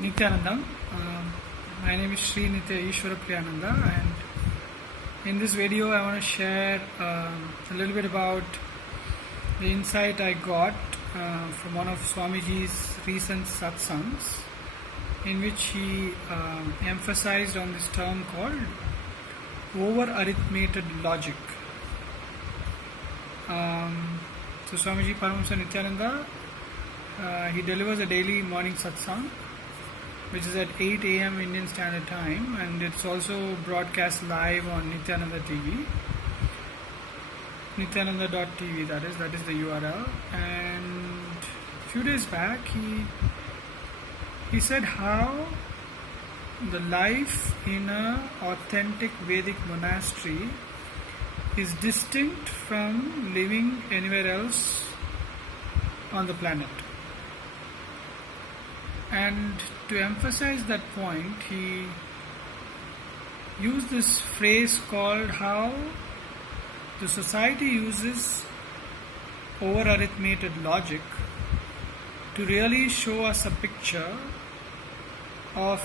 Nithyananda. My name is Sri Nithya Ishwara Priyananda, and in this video I want to share a little bit about the insight I got from one of Swamiji's recent satsangs, in which he emphasized on this term called over-arithmated logic. So Swamiji Paramahamsa Nithyananda, he delivers a daily morning satsang, which is at 8 a.m. Indian Standard Time, and it's also broadcast live on Nithyananda TV, nithyananda.tv, that is the URL. And a few days back he said how the life in a authentic Vedic monastery is distinct from living anywhere else on the planet. And to emphasize that point, he used this phrase called how the society uses over-arithmated logic to really show us a picture of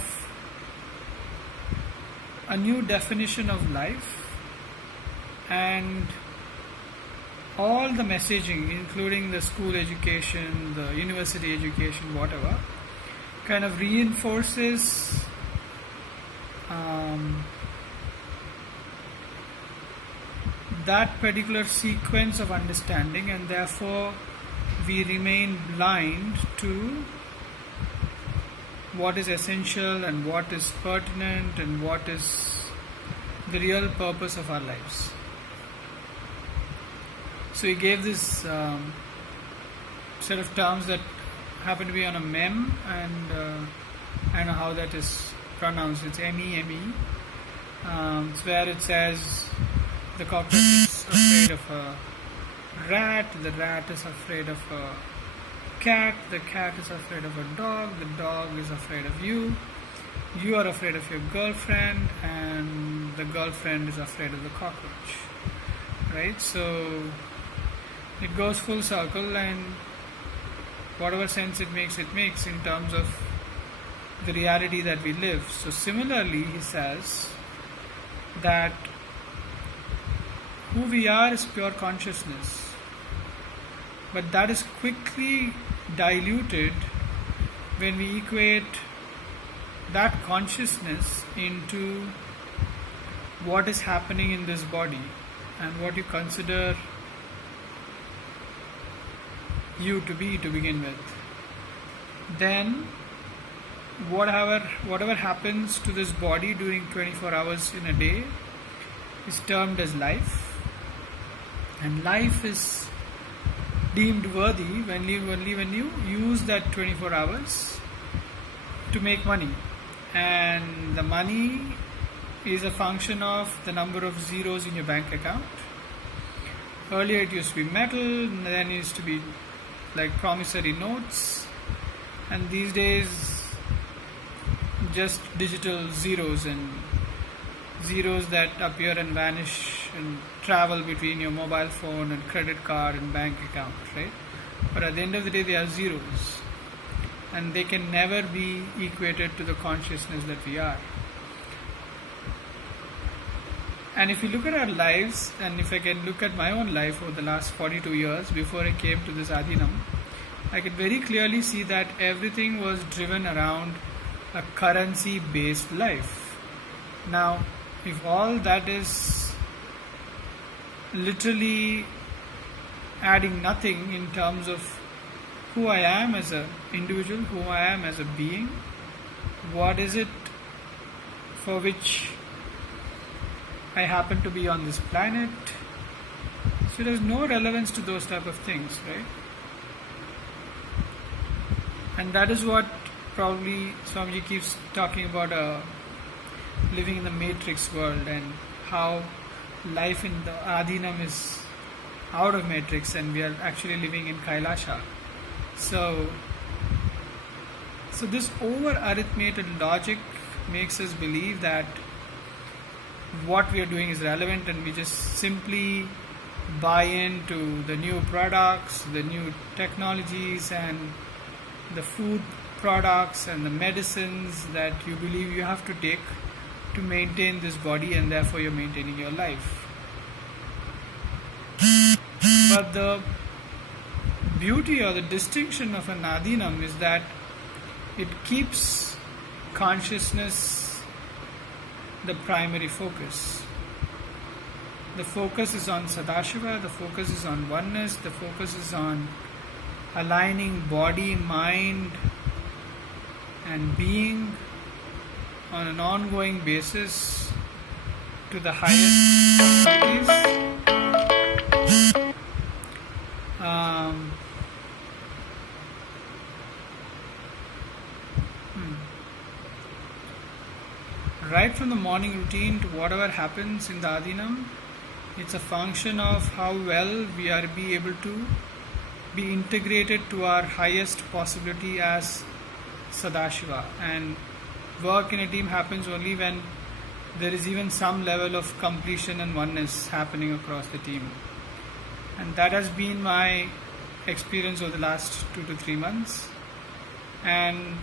a new definition of life, and all the messaging, including the school education, the university education, whatever, kind of reinforces that particular sequence of understanding, and therefore we remain blind to what is essential and what is pertinent and what is the real purpose of our lives. So he gave this set of terms that happen to be on a mem, and I don't know how that is pronounced. It's M-E-M-E. It's where it says the cockroach is afraid of a rat, the rat is afraid of a cat, the cat is afraid of a dog, the dog is afraid of you, you are afraid of your girlfriend, and the girlfriend is afraid of the cockroach. Right? So it goes full circle, and whatever sense it makes in terms of the reality that we live. So similarly, he says that who we are is pure consciousness, but that is quickly diluted when we equate that consciousness into what is happening in this body and what you consider you to be to begin with. Then whatever happens to this body during 24 hours in a day is termed as life, and life is deemed worthy only when you use that 24 hours to make money, and the money is a function of the number of zeros in your bank account. Earlier it used to be metal, then it used to be like promissory notes, and these days just digital zeros, and zeros that appear and vanish and travel between your mobile phone and credit card and bank account, right? But at the end of the day they are zeros, and they can never be equated to the consciousness that we are. And if you look at our lives, and if I can look at my own life over the last 42 years before I came to this Adheenam, I can very clearly see that everything was driven around a currency-based life. Now, if all that is literally adding nothing in terms of who I am as an individual, who I am as a being, what is it for which I happen to be on this planet? So there's no relevance to those type of things, right? And that is what probably Swamiji keeps talking about, living in the matrix world, and how life in the Adheenam is out of matrix and we are actually living in Kailasha. So this over-arithmated logic makes us believe that what we are doing is relevant, and we just simply buy into the new products, the new technologies, and the food products and the medicines that you believe you have to take to maintain this body, and therefore you're maintaining your life. But the beauty or the distinction of an Adhinam is that it keeps consciousness the primary focus. The focus is on Sadashiva, the focus is on oneness, the focus is on aligning body, mind and being on an ongoing basis to the highest possibilities. Right from the morning routine to whatever happens in the Adhinam, it's a function of how well we are be able to be integrated to our highest possibility as Sadashiva. And work in a team happens only when there is even some level of completion and oneness happening across the team. And that has been my experience over the last 2 to 3 months. And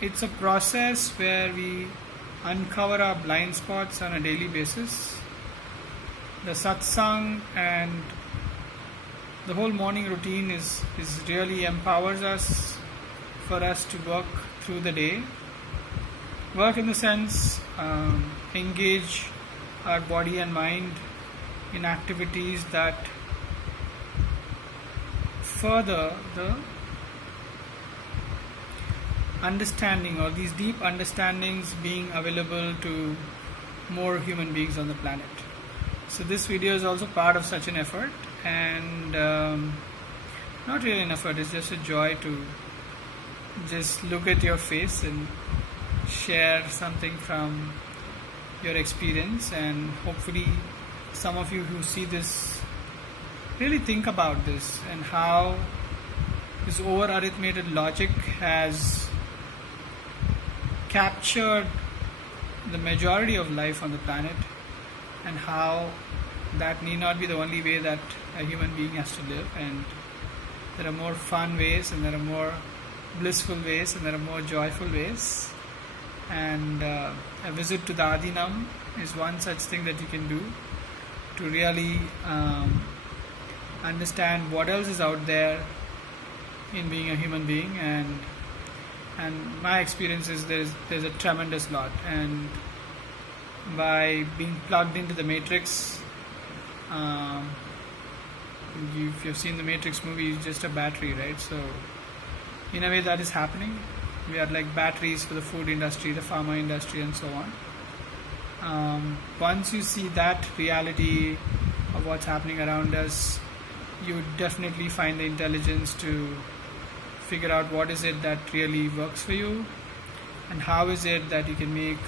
it's a process where we uncover our blind spots on a daily basis. The satsang and the whole morning routine is really empowers us for us to work through the day. Work in the sense, engage our body and mind in activities that further the understanding, or these deep understandings being available to more human beings on the planet. So this video is also part of such an effort, and not really an effort, it's just a joy to just look at your face and share something from your experience. And hopefully some of you who see this really think about this and how this over arithmeted logic has captured the majority of life on the planet, and how that need not be the only way that a human being has to live, and there are more fun ways, and there are more blissful ways, and there are more joyful ways. And a visit to the Adhinam is one such thing that you can do to really understand what else is out there in being a human being. And my experience is there's a tremendous lot, and by being plugged into the matrix, if you've seen the Matrix movie, it's just a battery, right? So in a way that is happening. We are like batteries for the food industry, the pharma industry and so on. Once you see that reality of what's happening around us, you definitely find the intelligence to figure out what is it that really works for you, and how is it that you can make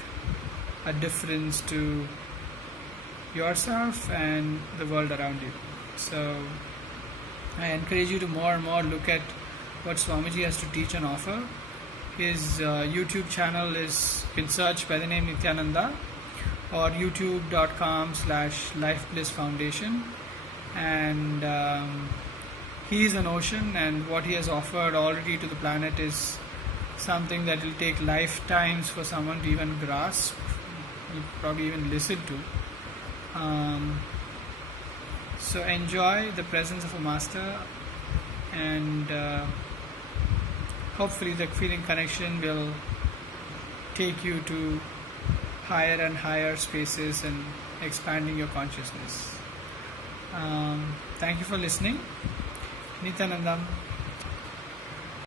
a difference to yourself and the world around you. So I encourage you to more and more look at what Swamiji has to teach and offer. His YouTube channel is, you can search by the name Nithyananda, or youtube.com/lifeblissfoundation. And he is an ocean, and what he has offered already to the planet is something that will take lifetimes for someone to even grasp, probably even listen to. So enjoy the presence of a master, and hopefully the feeling connection will take you to higher and higher spaces and expanding your consciousness. Thank you for listening. Nithyanandam.